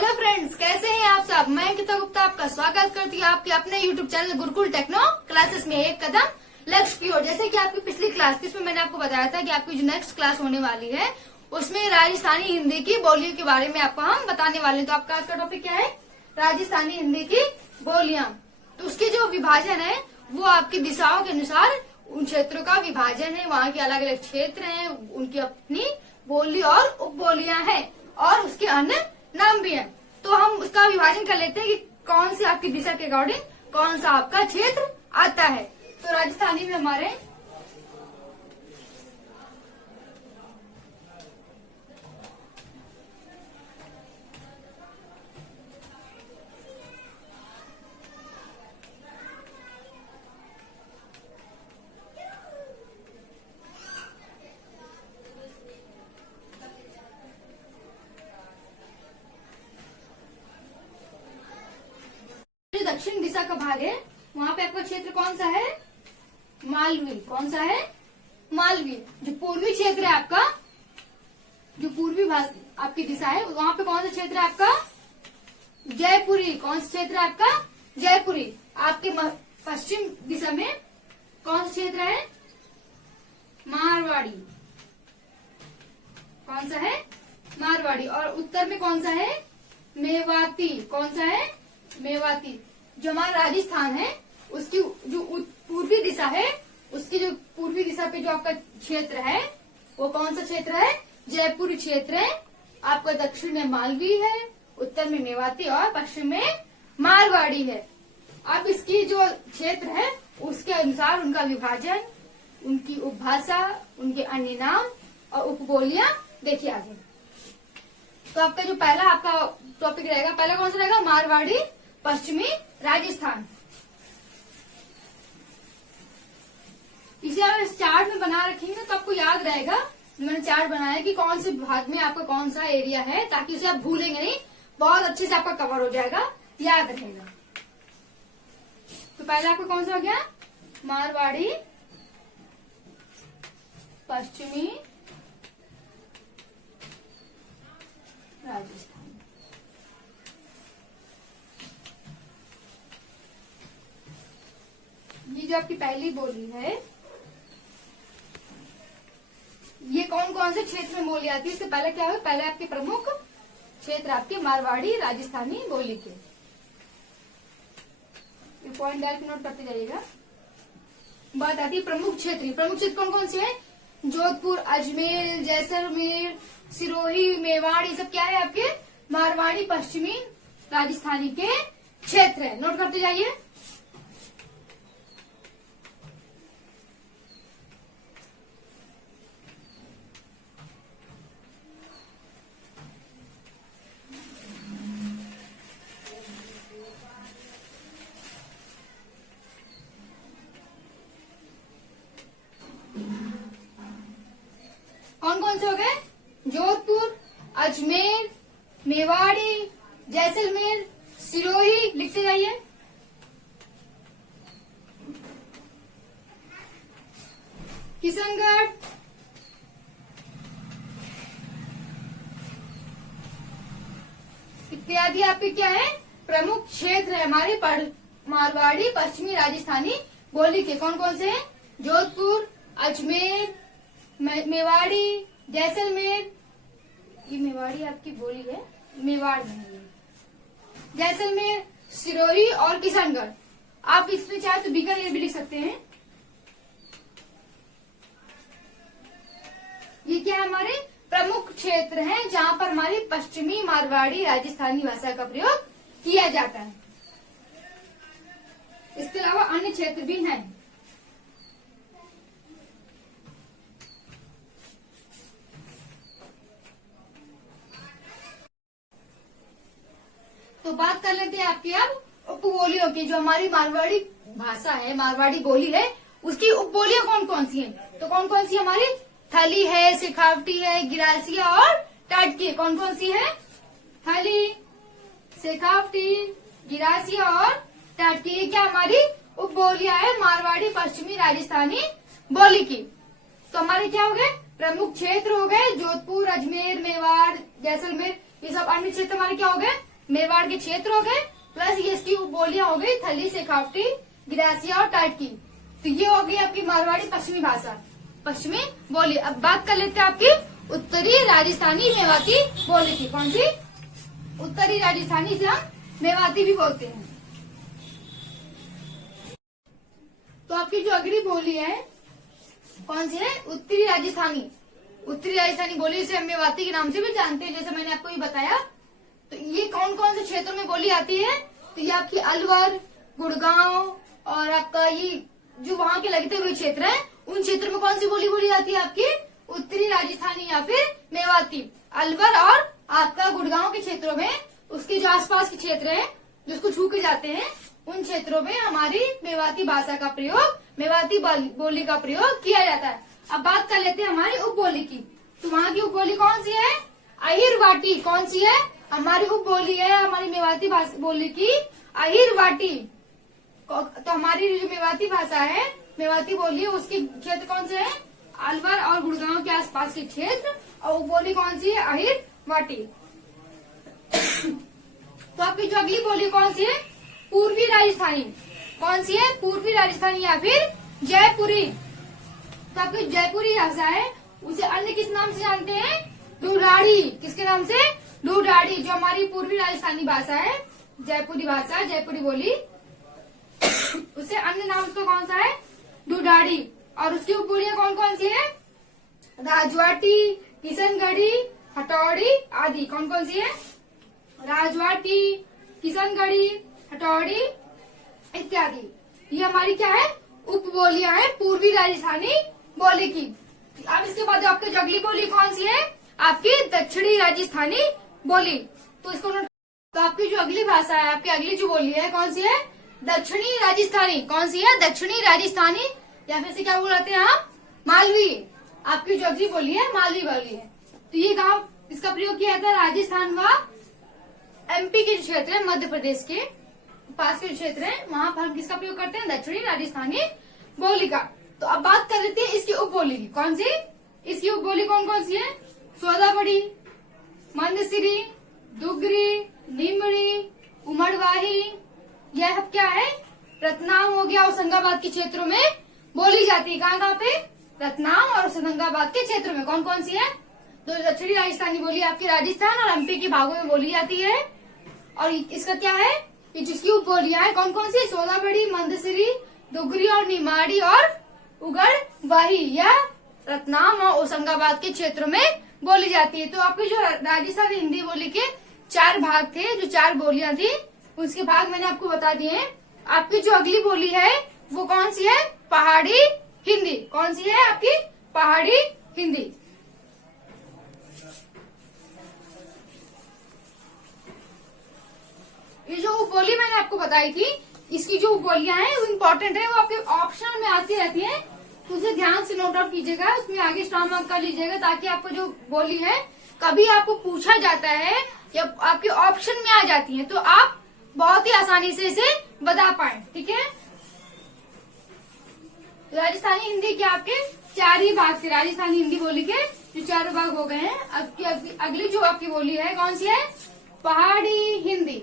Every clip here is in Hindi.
हेलो फ्रेंड्स, कैसे हैं आप सब। मैं अंकिता गुप्ता आपका स्वागत करती हूँ आपके अपने YouTube channel Gurukul techno classes में एक कदम लक्ष्य की ओर। जैसे कि आपकी पिछली क्लास थी, इसमें मैंने आपको बताया था कि आपकी जो नेक्स्ट क्लास होने वाली है उसमें राजस्थानी हिंदी की बोलियों के बारे में आपको हम बताने वाले हैं। तो आपका आज का टॉपिक क्या है? राजस्थानी हिंदी की बोलियां। तो उसके जो विभाजन है वो आपकी दिशाओं के अनुसार उन क्षेत्रों का विभाजन है। वहाँ के अलग अलग क्षेत्र हैं, उनकी अपनी बोली और उपबोलियां हैं और उसके अन्य नाम भी है। तो हम उसका विभाजन कर लेते हैं कि कौन सी आपकी दिशा के अकॉर्डिंग कौन सा आपका क्षेत्र आता है। तो राजस्थानी में हमारे जो दक्षिण दिशा का भाग है वहाँ पे आपका क्षेत्र कौन सा है? मालवी। कौन सा है? मालवी। जो पूर्वी क्षेत्र है आपका, जो पूर्वी भाग आपकी दिशा है वहाँ पे कौन सा क्षेत्र है आपका? जयपुरी। कौन सा क्षेत्र है आपका? जयपुरी। आपके पश्चिम दिशा में कौन सा क्षेत्र है? मारवाड़ी। कौन सा है? मारवाड़ी। और उत्तर में कौन सा है? मेवाती। कौन सा है? मेवाती। जो हमारा राजस्थान है उसकी जो पूर्वी दिशा है, उसकी जो पूर्वी दिशा पे जो आपका क्षेत्र है वो कौन सा क्षेत्र है? जयपुरी क्षेत्र है। आपका दक्षिण में मालवी है, उत्तर में मेवाती और पश्चिम में मारवाड़ी है। अब इसकी जो क्षेत्र है उसके अनुसार उनका विभाजन, उनकी उपभाषा, उनके अन्य नाम और उपबोलियां देखिए आगे। तो आपका जो पहला आपका टॉपिक रहेगा, पहला कौन सा रहेगा? मारवाड़ी पश्चिमी राजस्थान। इसे आप इस चार्ट में बना रखेंगे तो आपको याद रहेगा। मैंने चार्ट बनाया कि कौन से भाग में आपका कौन सा एरिया है, ताकि उसे आप भूलेंगे नहीं, बहुत अच्छे से आपका कवर हो जाएगा, याद रहेगा। तो पहले आपका कौन सा हो गया? मारवाड़ी पश्चिमी राजस्थान। ये जो आपकी पहली बोली है ये कौन कौन से क्षेत्र में बोली आती है? इससे पहले क्या हो? पहले आपके प्रमुख क्षेत्र आपके मारवाड़ी राजस्थानी बोली के। ये पॉइंट डायरेक्ट नोट करते जाइएगा। बात आती है प्रमुख क्षेत्र। प्रमुख क्षेत्र कौन कौन से हैं? जोधपुर, अजमेर, जैसलमेर, सिरोही, मेवाड़, ये सब क्या है? आपके मारवाड़ी पश्चिमी राजस्थानी के क्षेत्र है। नोट करते जाइए। कौन कौन से हो गए? जोधपुर, अजमेर, मेवाड़ी, जैसलमेर, सिरोही, लिखते जाइए। किशनगढ़, इत्यादि आपके क्या है? प्रमुख क्षेत्र है हमारे मारवाड़ी पश्चिमी राजस्थानी बोली के। कौन कौन से हैं? जोधपुर, अजमेर, मेवाड़ी, जैसलमेर। ये मेवाड़ी आपकी बोली है, मेवाड़ में है। जैसलमेर, सिरोही और किशनगढ़। आप इसमें चाहे तो बीकानेर भी लिख सकते हैं। ये क्या है? हमारे प्रमुख क्षेत्र हैं जहाँ पर हमारी पश्चिमी मारवाड़ी राजस्थानी भाषा का प्रयोग किया जाता है। इसके अलावा अन्य क्षेत्र भी हैं। तो बात कर लेते हैं आपकी अब उपबोलियों की। जो हमारी मारवाड़ी भाषा है, मारवाड़ी बोली है, उसकी उपबोलियां कौन कौन सी हैं? तो कौन कौन सी हमारी? थली है, शेखावटी है, गिरासिया और टाटकी। कौन कौन सी है? थली, शेखावटी, गिरासिया और टाटकी। ये क्या हमारी उपबोलियां है मारवाड़ी पश्चिमी राजस्थानी बोली की। तो हमारे क्या हो गए? प्रमुख क्षेत्र हो गए जोधपुर, अजमेर, मेवाड़, जैसलमेर, ये सब अन्य क्षेत्र हमारे क्या हो गए? मेवाड़ के क्षेत्र हो गए, प्लस ये इसकी उपबोलियां हो गई थली, शेखावटी, गिरासिया और टाटकी। तो ये हो गई आपकी मारवाड़ी पश्चिमी भाषा, पश्चिमी बोली। अब बात कर लेते हैं आपकी उत्तरी राजस्थानी मेवाती बोली की। कौन सी? उत्तरी राजस्थानी से हम मेवाती भी बोलते हैं। तो आपकी जो अगली बोली है कौन सी है? उत्तरी राजस्थानी। उत्तरी राजस्थानी बोली से हम मेवाती के नाम से भी जानते हैं, जैसे मैंने आपको ये बताया। तो ये कौन कौन से क्षेत्रों में बोली आती है? तो ये आपकी अलवर, गुड़गांव और आपका ये जो वहाँ के लगते हुए क्षेत्र है, उन क्षेत्रों में कौन सी बोली बोली जाती है? आपकी उत्तरी राजस्थानी या फिर मेवाती। अलवर और आपका गुड़गांव के क्षेत्रों में, उसके जो आसपास के क्षेत्र है जिसको छू के जाते हैं, उन क्षेत्रों में हमारी मेवाती भाषा का प्रयोग, मेवाती बोली का प्रयोग किया जाता है। अब बात कर लेते हैं हमारी उपबोली की। तो वहाँ की उपबोली कौन सी है? अहिरवाटी। कौन सी है? हमारी उपबोली है हमारी मेवाती बोली की अहिरवाटी। तो हमारी जो मेवाती भाषा है, मेवाती बोली है, उसके क्षेत्र कौन से है? अलवर और गुड़गांव के आसपास के क्षेत्र। और उपबोली कौन सी है? अहिरवाटी। तो आपकी जो अगली बोली कौन सी है? पूर्वी राजस्थानी। कौन सी है? पूर्वी राजस्थानी या फिर जयपुरी। तो आपकी जयपुरी भाषा है, उसे अन्य किस नाम से जानते हैं? ढूढ़ाड़ी। किसके नाम से? ढूढ़ाड़ी। जो हमारी पूर्वी राजस्थानी भाषा है, जयपुरी भाषा, जयपुरी बोली, उसे अन्य नाम उसका कौन सा है? ढूढ़ाड़ी। और उसकी उपबोलियां कौन कौन सी है? राजवाटी, किशनगढ़ी, हटौड़ी आदि। कौन कौन सी है? राजवाटी, किशनगढ़ी, हटौड़ी इत्यादि। ये हमारी क्या है? उपबोलियां है पूर्वी राजस्थानी बोली की। अब इसके बाद आपकी अगली बोली कौन सी है? आपकी दक्षिणी राजस्थानी बोली। तो इसको नोट। तो आपकी जो अगली भाषा है, आपकी अगली जो बोली है कौन सी है? दक्षिणी राजस्थानी। कौन सी है? दक्षिणी राजस्थानी या फिर से क्या बोलते हैं हम? मालवी। आपकी जो अगली बोली है मालवी बोली है। तो ये गाँव इसका प्रयोग किया जाता है राजस्थान व एमपी के क्षेत्र है, मध्य प्रदेश के पास के क्षेत्र है, वहाँ पर हम किसका प्रयोग करते हैं? दक्षिणी राजस्थानी बोली का। तो अब बात कर लेते हैं इसकी उपबोली की। कौन सी? इसकी उपबोली कौन कौन सी है? सोदाबड़ी, मंदसिरी, दुगरी, नीमड़ी, उमड़वाही। यह सब क्या है? रतनाम हो गया, होशंगाबाद के क्षेत्रों में बोली जाती है। कहाँ पे? रतनाम और होशंगाबाद के क्षेत्र में। कौन कौन सी है? तो दक्षिणी राजस्थानी बोली आपकी राजस्थान और एमपी के भागों में बोली जाती है। और इसका क्या है? ये जिसकी उपबोलियां है कौन कौन सी? सोदाबड़ी, मंदसिरी, दुगरी और निमाड़ी और उगड़वाही या रतनाम और होशंगाबाद के क्षेत्रों में बोली जाती है। तो आपकी जो राजस्थानी हिंदी बोली के 4 भाग थे, जो 4 बोलियां थी, उसके भाग मैंने आपको बता दिए हैं। आपकी जो अगली बोली है वो कौन सी है? पहाड़ी हिंदी। कौन सी है आपकी? पहाड़ी हिंदी। ये जो उपबोली मैंने आपको बताई थी, इसकी जो उपबोलियां हैं वो इम्पोर्टेंट है, वो आपके ऑप्शनल में आती रहती हैं। तो उसे ध्यान से नोट आउट कीजिएगा, उसमें आगे स्टार मार्क कर लीजिएगा, ताकि आपको जो बोली है कभी आपको पूछा जाता है या आपके ऑप्शन में आ जाती है तो आप बहुत ही आसानी से इसे बता पाए। ठीक है। राजस्थानी हिंदी के आपके 4 ही भाग थे। राजस्थानी हिंदी बोली के जो 4 भाग हो गए हैं। अब अगली जो आपकी बोली है कौन सी है? पहाड़ी हिंदी।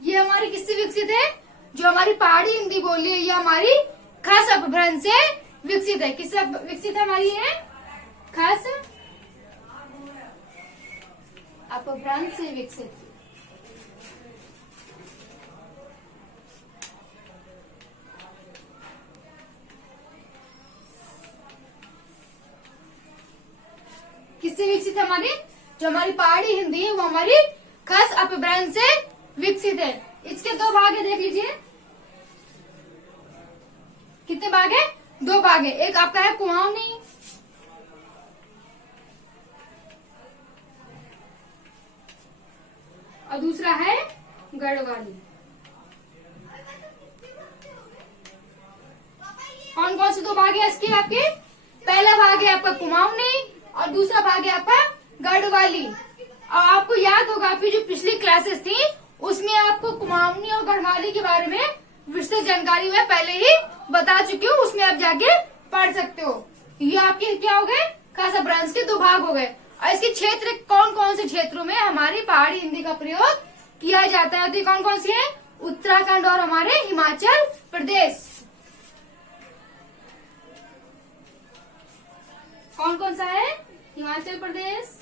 ये हमारी किससे विकसित है? जो हमारी पहाड़ी हिंदी बोली है ये हमारी खस अपभ्रंश से विकसित है। किससे विकसित है? हमारी है खस अपभ्रंश से विकसित। किससे विकसित है? हमारी जो हमारी पहाड़ी हिंदी है वो हमारी खस अपभ्रंश से विकसित है। इसके 2 भाग है, देख लीजिए कितने भाग है? 2 भाग है। एक आपका है कुमाऊनी और दूसरा है गढ़वाली। कौन कौन से 2 भाग है इसके? आपके पहला भाग है आपका कुमाऊनी और दूसरा भाग है आपका गढ़वाली। और आपको याद होगा आपकी जो पिछली क्लासेस थी उसमें आपको कुमाऊनी और गढ़वाली के बारे में विस्तृत जानकारी मैं पहले ही बता चुकी हूँ, उसमें आप जाके पढ़ सकते हो। ये आपके क्या हो गए, खासा ब्रांच के 2 भाग हो गए। और इसके क्षेत्र कौन कौन से क्षेत्रों में हमारी पहाड़ी हिंदी का प्रयोग किया जाता है, तो ये कौन कौन सी है, उत्तराखंड और हमारे हिमाचल प्रदेश। कौन कौन सा है, हिमाचल प्रदेश,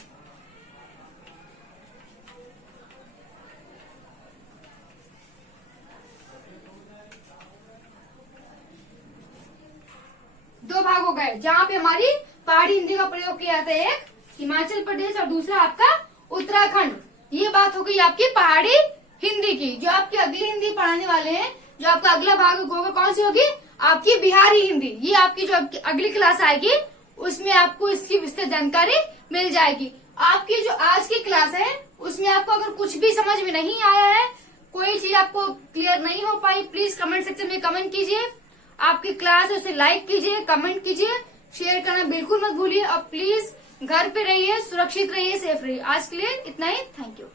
दो भाग हो गए जहाँ पे हमारी पहाड़ी हिंदी का प्रयोग किया जाता है, एक हिमाचल प्रदेश और दूसरा आपका उत्तराखंड। ये बात हो गई आपकी पहाड़ी हिंदी की। जो आपकी अगली हिंदी पढ़ाने वाले हैं, जो आपका अगला भाग होगा कौन सी होगी, आपकी बिहारी हिंदी। ये आपकी जो अगली क्लास आएगी उसमें आपको इसकी विस्तृत जानकारी मिल जाएगी। आपकी जो आज की क्लास है उसमें आपको अगर कुछ भी समझ में नहीं आया है, कोई चीज आपको क्लियर नहीं हो पाई, प्लीज कमेंट सेक्शन में कमेंट कीजिए। आपकी क्लास है उसे लाइक कीजिए, कमेंट कीजिए, शेयर करना बिल्कुल मत भूलिए। और प्लीज घर पे रहिए, सुरक्षित रहिए, सेफ रहिए। आज के लिए इतना ही, थैंक यू।